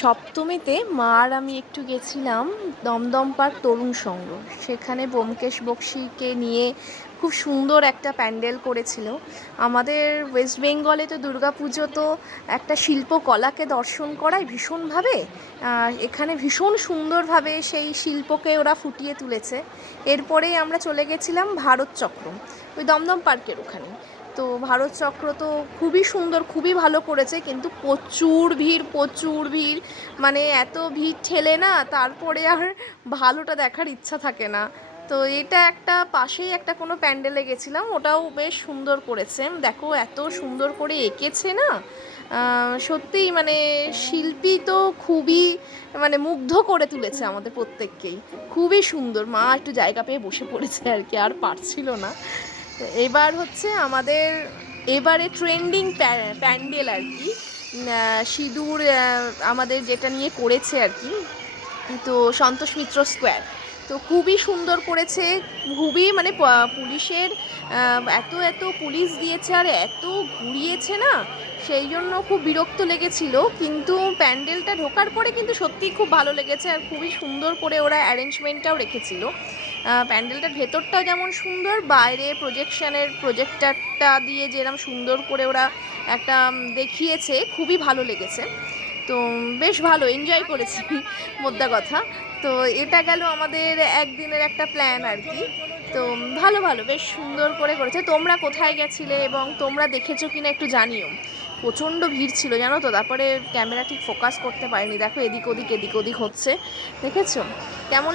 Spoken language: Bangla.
সপ্তমীতে মা আর আমি একটু গেছিলাম দমদম পার্ক তরুণ সংঘ। সেখানে ব্যোমকেশ বক্সীকে নিয়ে খুব সুন্দর একটা প্যান্ডেল করেছিল। আমাদের ওয়েস্ট বেঙ্গলে তো দুর্গাপুজো তো একটা শিল্পকলাকে দর্শন করায় ভীষণভাবে। এখানে ভীষণ সুন্দরভাবে সেই শিল্পকে ওরা ফুটিয়ে তুলেছে। এরপরেই আমরা চলে গেছিলাম ভারত চক্র, ওই দমদম পার্কের ওখানে। তো ভারত চক্র তো খুবই সুন্দর, খুবই ভালো করেছে, কিন্তু প্রচুর ভিড়, মানে এত ভিড় ঠেলে না তারপরে আর ভালোটা দেখার ইচ্ছা থাকে না। তো এটা একটা পাশেই একটা কোনো প্যান্ডেলে গেছিলাম, ওটাও বেশ সুন্দর করেছে। দেখো এত সুন্দর করে এঁকেছে না, সত্যিই মানে শিল্পী তো খুবই মানে মুগ্ধ করে তুলেছে আমাদের প্রত্যেককেই। খুবই সুন্দর, মা একটু জায়গা পেয়ে বসে পড়েছে আর কি, আর পারছিল না। এবার হচ্ছে আমাদের এবারে ট্রেন্ডিং প্যান্ডেল আর কি, সিঁদুর আমাদের যেটা নিয়ে করেছে আর কি, তো সন্তোষ মিত্র স্কোয়ার। তো খুবই সুন্দর করেছে, খুবই মানে পুলিশের এত পুলিশ দিয়েছে আর এত ঘুরিয়েছে না, সেই জন্য খুব বিরক্ত লেগেছিল। কিন্তু প্যান্ডেলটা ঢোকার পরে কিন্তু সত্যিই খুব ভালো লেগেছে, আর খুবই সুন্দর করে ওরা অ্যারেঞ্জমেন্টটাও রেখেছিল। প্যান্ডেলটার ভেতরটাও যেমন সুন্দর, বাইরে প্রজেক্টরটা দিয়ে যেরকম সুন্দর করে ওরা একটা দেখিয়েছে, খুবই ভালো লেগেছে। তো বেশ ভালো এনজয় করেছি মোদ্দা কথা। তো এটা গেল আমাদের একদিনের একটা প্ল্যান আর কি। তো ভালো বেশ সুন্দর করে করেছে। তোমরা কোথায় গেছিলে এবং তোমরা দেখেছো কিনা একটু জানিও। প্রচণ্ড ভিড় ছিল জানো তো, তারপরে ক্যামেরা ঠিক ফোকাস করতে পারিনি। দেখো এদিক ওদিক হচ্ছে, দেখেছো কেমন